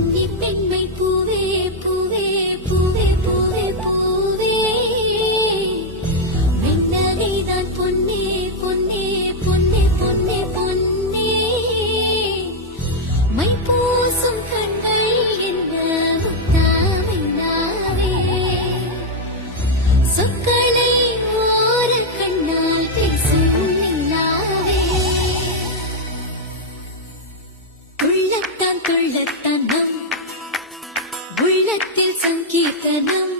கன்னி பெண்மை பூவே பூவே பூவே பூவே பூவே மின்னலைதான் பொன்னே பொன்னே பொன்னே பொன்னே பொன்னே மை பூசும் கண்கள் என்ன முத்தாமை நாவே சொற்களை ஓர கண்ணால் பேசும் நிலாவே உள்ளத்தான் கொள்ளத்தான் நம் உள்ளத்தில் சங்கீர்த்தனம்